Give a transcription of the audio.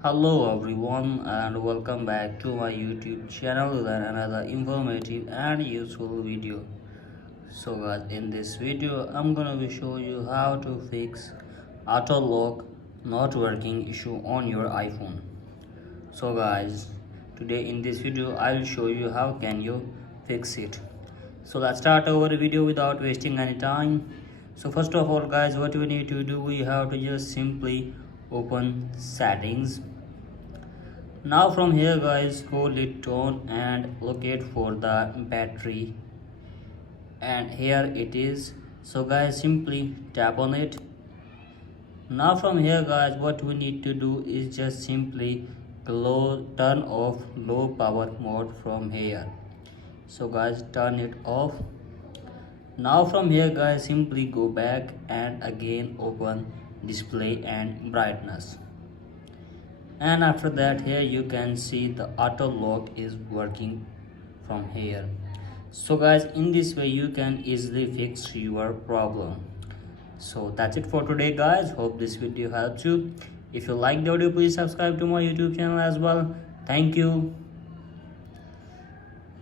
Hello everyone and welcome back to my YouTube channel with another informative and useful video. So guys, in this video I'm gonna be show you how to fix auto lock not working issue on your iPhone. So guys, today in this video I will show you how can you fix it. So let's start our video without wasting any time. So first of all guys, what we need to do, we have to just simply open settings. Now from here guys, go lit tone and locate for the battery, and here it is. So guys, simply tap on it. Now from here guys, what we need to do is just simply turn off low power mode from here. So guys, turn it off. Now from here guys, simply go back and again open display and brightness, and after that here you can see the auto lock is working from here. So guys, in this way you can easily fix your problem. So that's it for today guys, hope this video helps you. If you like the audio, please subscribe to my YouTube channel as well. Thank you.